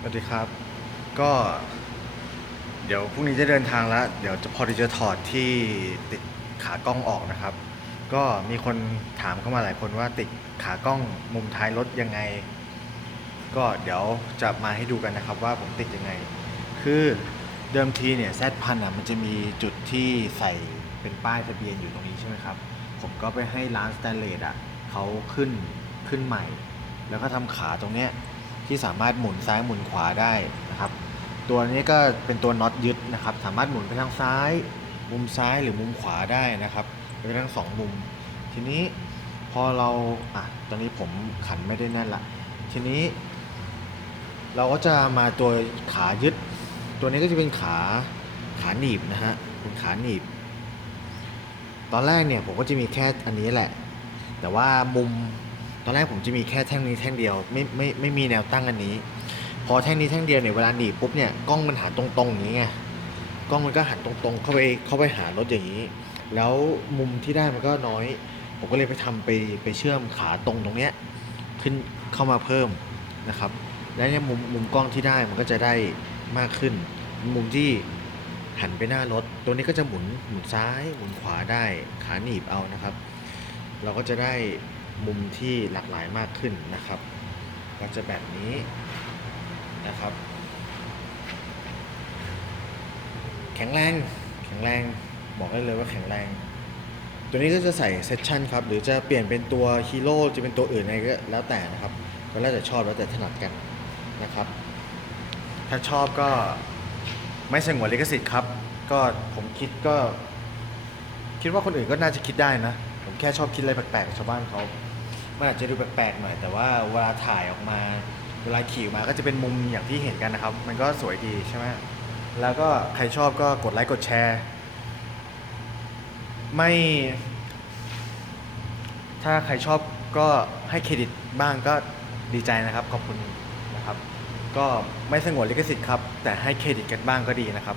สวัสดีครับ ก็เดี๋ยวพรุ่งนี้จะเดินทางแล้ว เดี๋ยวจะพอดีจะถอดที่ติดขากล้องออกนะครับ ก็มีคนถามเข้ามาหลายคนว่าติดขากล้องมุมท้ายรถยังไง ก็เดี๋ยวจะมาให้ดูกันนะครับว่าผมติดยังไง คือเดิมทีเนี่ยแซดพันอะมันจะมีจุดที่ใส่เป็นป้ายทะเบียนอยู่ตรงนี้ใช่ไหมครับ ผมก็ไปให้ร้านสแตนเลสอะเขาขึ้นขึ้นใหม่ แล้วก็ทำขาตรงเนี้ย ที่สามารถหมุนซ้ายหมุนขวาได้นะครับ ตัวนี้ก็เป็นตัวน็อตยึดนะครับ สามารถหมุนไปทางซ้าย มุมซ้ายหรือมุมขวาได้นะครับไปทั้งสองมุม ทีนี้พอเราอะตอนนี้ผมขันไม่ได้แน่นละทีนี้ เราก็จะมาตัวขายึด ตัวนี้ก็จะเป็นขาขาหนีบนะฮะเป็นขาหนีบ ตอนแรกเนี่ยผมก็จะมีแค่อันนี้แหละ แต่ว่ามุม อนแรกผมจะมีแค่แท่งนี้แท่งเดียวไม่ไม่ไม่มีแนวตั้งอันนี้ พอแท่งนี้แท่งเดียวเนี่ยเวลาหนีบปุ๊บเนี่ยกล้องมันหันตรงๆอย่างนี้ไงกล้องมันก็หันตรงๆ เข้าไปเข้าไปหารถอย่างนี้ แล้วมุมที่ได้มันก็น้อย ผมก็เลยไปทำไปไปเชื่อมขาตรงตรงเนี้ยขึ้นเข้ามาเพิ่มนะครับ แล้วเนี่ยมุมมุมกล้องที่ได้มันก็จะได้มากขึ้น มุมที่หันไปหน้ารถ ตัวนี้ก็จะหมุนหมุนซ้ายหมุนขวาได้ขาหนีบเอานะครับ เราก็จะได้ มุมที่หลากหลายมากขึ้นนะครับก็จะแบบนี้นะครับ แข็งแรงแข็งแรงบอกได้เลยว่าแข็งแรง ตัวนี้ก็จะใส่เซสชันครับ หรือจะเปลี่ยนเป็นตัวฮีโร่จะเป็นตัวอื่นอะไรก็แล้วแต่นะครับ ก็แล้วแต่ชอบแล้วแต่ถนัดกันนะครับ ถ้าชอบก็ไม่สงวนลิขสิทธิ์ครับ ก็ผมคิดก็ คิดว่าคนอื่นก็น่าจะคิดได้นะ ผมแค่ชอบคิดอะไรแปลกๆชาวบ้านเขา มันอาจจะดูแปลกๆหน่อย แต่ว่าเวลาถ่ายออกมา เวลาขี่ออกมาก็จะเป็นมุมอย่างที่เห็นกันนะครับ มันก็สวยดีใช่ไหมแล้วก็ใครชอบก็กดไลค์กดแชร์ ไม่ ถ้าใครชอบก็ให้เครดิตบ้างก็ดีใจนะครับ ขอบคุณนะครับ ก็ไม่สงวนลิขสิทธิ์ครับ แต่ให้เครดิตกันบ้างก็ดีนะครับ